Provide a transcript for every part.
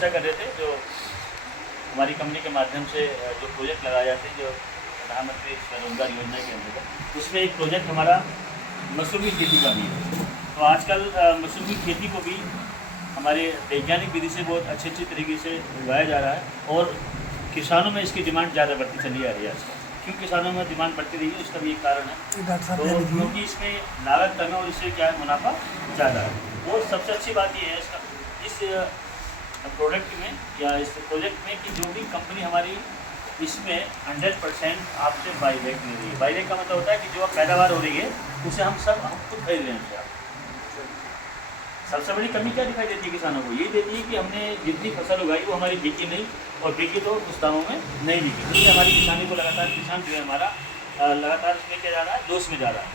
चर्चा कर रहे थे जो हमारी कंपनी के माध्यम से जो प्रोजेक्ट लगाए जाते हैं, जो प्रधानमंत्री स्वरोजगार योजना के अंतर्गत, उसमें एक प्रोजेक्ट हमारा मशरूम की खेती का भी है। तो आजकल मशरूम की खेती को भी हमारे वैज्ञानिक विधि से बहुत अच्छी तरीके से उगाया जा रहा है और किसानों में इसकी डिमांड ज़्यादा बढ़ती चली आ रही है आजकल। क्यों किसानों में डिमांड बढ़ती रही है, उसका भी एक कारण है। तो क्योंकि इसमें लागत कम है और इससे क्या है, मुनाफा ज़्यादा है। और सबसे अच्छी बात ये है इसका, इस प्रोडक्ट में या इस प्रोजेक्ट में कि जो भी कंपनी हमारी इसमें 100% आपसे बाईबैक ले रही है। बाईबैक का मतलब होता है कि जो पैदावार हो रही है उसे हम खुद खरीद रहे हैं। सबसे बड़ी कमी क्या दिखाई देती है किसानों को, ये देती है कि हमने जितनी फसल उगाई वो हमारी बिकी नहीं, और बिकी तो उस दामों में नहीं बिकी। इसलिए हमारी किसानी को लगातार किसान जो है हमारा लगातार उसमें क्या जा रहा है, जोश में जा रहा है।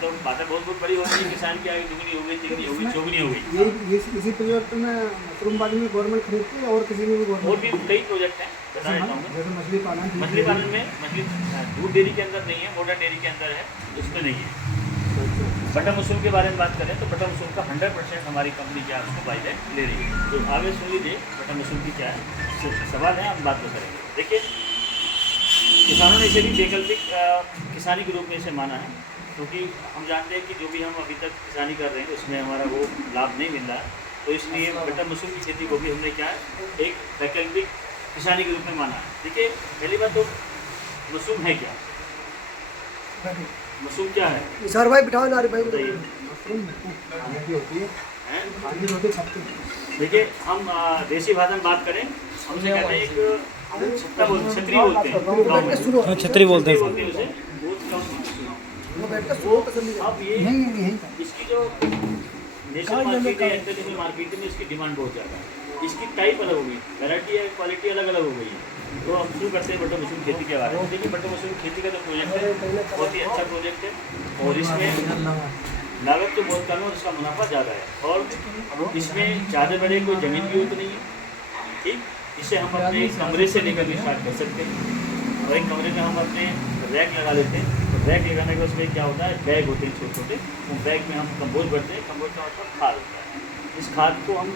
तो बातें बहुत बड़ी हो रही है, किसान की आगे दुगनी हो गई, तिगनी हो गई, चौगनी हो गई। इसी प्रोजेक्ट में मशरूम बाड़ी में गवर्नमेंट खरीदती है और किसी में भी और भी कई प्रोजेक्ट हैं, बता देता हूँ। जैसे मछली पालन में मछली दूध डेयरी के अंदर नहीं है, मॉडर्न डेयरी के अंदर है, उसमें नहीं है। बटर मशरूम के बारे में बात करें तो बटर मशरूम का 100% हमारी कंपनी क्या है उसको बाईबैक ले रही है। तो आगे सुन लीजिए बटर मशरूम की क्या है सवाल है, हम बात करेंगे। देखिए, किसानों ने इसे भी वैकल्पिक किसानी के रूप में इसे माना है, क्योंकि हम जानते हैं कि जो भी हम अभी तक किसानी कर रहे हैं उसमें हमारा वो लाभ नहीं मिल रहा है। तो इसलिए बटर मशरूम की खेती को भी हमने क्या है, एक वैकल्पिक किसानी के रूप में माना है। देखिए, पहली बात तो मशरूम है क्या, मशरूम क्या है सर भाई बिठाओ ना भाई बताइए। होती है। देखिए, हम देसी भाषा में बात करें, हमसे कहते हैं एक छतरी बोलते हैं, छतरी बोलते हैं उसे। अब ये इसकी जो नेशनल मार्केट है, इंटरनेशनल मार्केट में इसकी डिमांड बहुत ज़्यादा है। इसकी टाइप अलग हो गई, वैरायटी है, क्वालिटी अलग अलग हो गई है। तो हम शुरू करते हैं बटर मशरूम खेती के बारे में। देखिए, बटर मशरूम खेती का जो प्रोजेक्ट है बहुत ही अच्छा प्रोजेक्ट है, और इसमें लागत तो बहुत कम है और इसका मुनाफा ज़्यादा है, और इसमें ज़्यादा बड़े कोई ज़मीन की जरूरत नहीं है। ठीक, इसे हम अपने कमरे से लेकर के स्टार्ट कर सकते हैं। और एक कमरे में हम अपने रैक लगा लेते हैं। तो रैक लगाने के उसमें क्या होता है, बैग होते हैं छोटे छोटे, उन बैग में हम कंपोस्ट भरते हैं। कंपोस्ट का मतलब खाद होता है। इस खाद को हम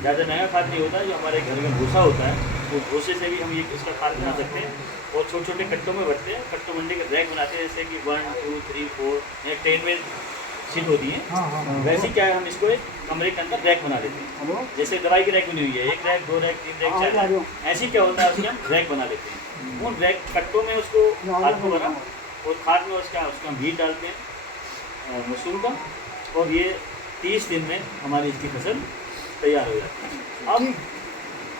ज़्यादा महंगा खाद नहीं होता, जो हमारे घर में भूसा होता है, वो भूसे से भी हम ये इसका खाद बना सकते हैं। और छोटे छोटे कट्टों में भरते हैं, कट्टों मंडी के रैक बनाते हैं, जैसे कि 1 2 3 4 या 10 में सीट होती है। वैसे क्या है, हम इसको एक कमरे के अंदर रैक बना लेते हैं। जैसे दवाई की रैक बनी हुई है, 1 रैक 2 रैक 3 रैक 4 रैक, ऐसी क्या होता है, उसमें हम रैक बना लेते हैं। उन रैक कट्टों में उसको खाद को भरा, और खाद में उसका बीज डालते हैं मशरूम का, और ये 30 दिन में हमारी इसकी फसल तैयार हो जाती है। अब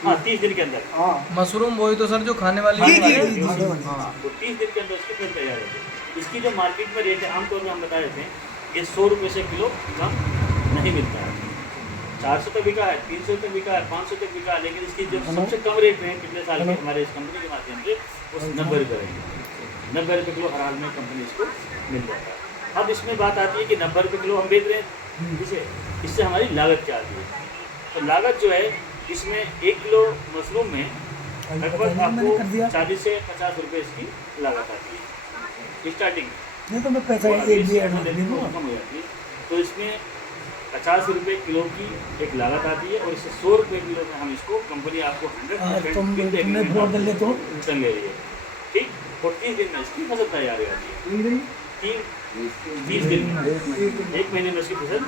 हाँ, 30 दिन के अंदर मशरूम वही तो सर जो खाने वाली तो 30 दिन के अंदर इसकी फसल तैयार होती है। इसकी जो मार्केट में रेट है, आमतौर पर हम बता देते हैं, ये 100 रुपये से किलो कम नहीं मिलता है। 400 तक बिका है, 300 तक बिका है, 500 तक बिका है, लेकिन इसकी जो सबसे कम रेट में पिछले साल में हमारे इस कंपनी के माध्यम से वो 90 रुपये रहेंगे। 90 रुपये किलो हर हाल में कंपनी इसको मिल जाता है। अब इसमें बात आती है कि 90 रुपये किलो हम बेच रहे हैं, इससे हमारी लागत क्या आती है। तो लागत जो है, इसमें 1 किलो मशरूम में लगभग आपको 40 से 50 रुपये इसकी लागत आती है स्टार्टिंग में। नहीं तो मैं पैसा कम हो जाती है। तो इसमें 50 रुपये किलो की एक लागत आती है, और इससे 100 रुपये किलो में हम इसको कंपनी आपको 100% रिटर्न ले रही है। ठीक, 30 दिन में इसकी फसल तैयार हो जाती है। 30 दिन में, 1 महीने में इसकी फसल।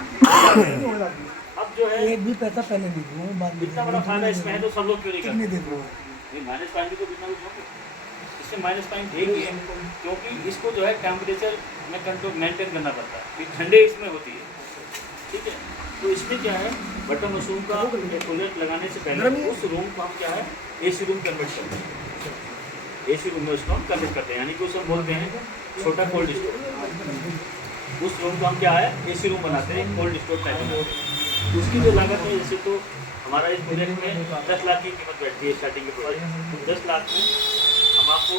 अब जो है, एक भी पैसा पहले नहीं दूंगा, इतना बड़ा फायदा इसमें है तो सब लोग क्यों नहीं कितने करते। दे दूंगा माइनस पॉइंट तो कितना कुछ होगा, इससे माइनस पॉइंट एक ही है, क्योंकि इसको जो है टेम्परेचर में कंट्रोल मेंटेन करना पड़ता है, फिर ठंडे इसमें होती है। ठीक है, तो इसमें क्या है, बटर मशरूम का प्रोजेक्ट लगाने से पहले उस रूम को हम क्या है, AC रूम कन्वर्ट करते हैं। AC रूम में उसको हम कन्वर्ट करते हैं, यानी कि उसे हम बोलते हैं छोटा कोल्ड स्टोर। उस रूम को हम क्या है, AC रूम बनाते हैं, कोल्ड स्टोर टाइप बनाते हैं। उसकी जो लागत है, जैसे तो हमारा इस प्रोजेक्ट में 10 लाख की कीमत बैठती है स्टार्टिंग के प्रोजेक्ट। 10 लाख में हम आपको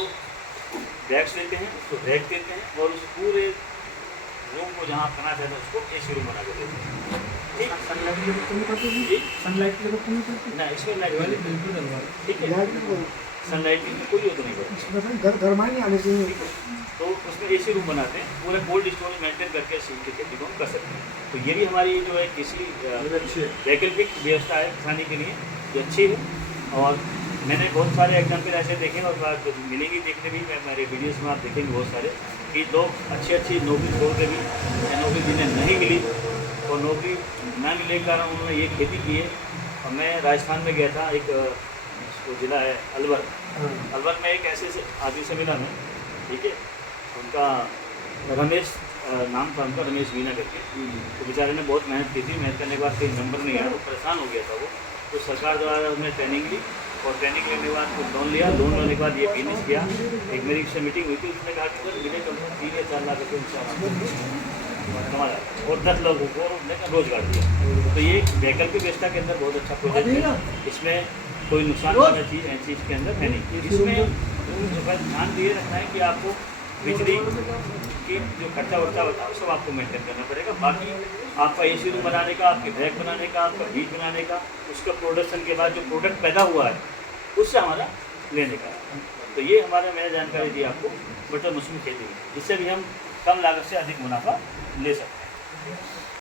बैग्स देते हैं, उसको रैक देते हैं, और उस पूरे रूम को जहाँ आप करना चाहते हैं उसको AC रूम बना के देते हैं। ठीक, सनलाइट की जरूरत नहीं पड़ती है, सनलाइट की जरूरत नहीं पड़ती ना इसमें लाइट वाली बिल्कुल डलवा। ठीक है, सनलाइट की कोई जरूरत नहीं पड़ती। घर में नहीं आने चाहिए। तो उसमें AC रूम बनाते हैं, पूरा कोल्ड स्टोरेज मेंटेन करके सीम की खेती को हम कर सकते हैं। तो ये भी हमारी जो है किसी वैकल्पिक व्यवस्था है किसानी के लिए। जो अच्छी है। और मैंने बहुत सारे एग्जाम्पल ऐसे देखे और बात मिलेंगी देखने भी, मैं मेरे वीडियोस में आप देखेंगे बहुत सारे कि लोग अच्छी नौकरी छोड़ के भी या नौकरी जिन्हें नहीं मिली और नौकरी ना मिलने के कारण उन्होंने ये खेती की है। और मैं राजस्थान में गया था, एक वो जिला है अलवर, अलवर में एक ऐसे आदमी से मिला मैं, ठीक है, उनका रमेश नाम था उनका, रमेश मीना करके। तो बेचारे ने बहुत मेहनत की थी, मेहनत करने के बाद कहीं नंबर नहीं आया, वो परेशान हो गया था वो। तो सरकार द्वारा उसने ट्रेनिंग ली और ट्रेनिंग लेने के बाद कुछ लोन लिया, लोन लेने के बाद ये बिजनेस किया। एक मेरी से मीटिंग हुई थी, उसने कहा कि सर मिले कम से कम 3 या 4 लाख रुपये कमाया और 10 लोगों को रोजगार दिया। तो ये वैकल्पिक व्यवस्था के अंदर बहुत अच्छा प्रोजेक्ट है, इसमें कोई नुकसान वाला चीज़ ऐसी चीज़ के अंदर है नहीं। इसमें बस ध्यान दिए रखना है कि आपको बिजली की जो खर्चा वर्चा होता है सब आपको मेंटेन करना पड़ेगा। बाकी आपका एसी रूम बनाने का, आपके रैक बनाने का, आपका बीज बनाने का, उसका प्रोडक्शन के बाद जो प्रोडक्ट पैदा हुआ है उससे हमारा लेने का। तो ये हमारा मैंने जानकारी दी आपको बटर मशरूम खेती, जिससे भी हम कम लागत से अधिक मुनाफा ले सकते हैं।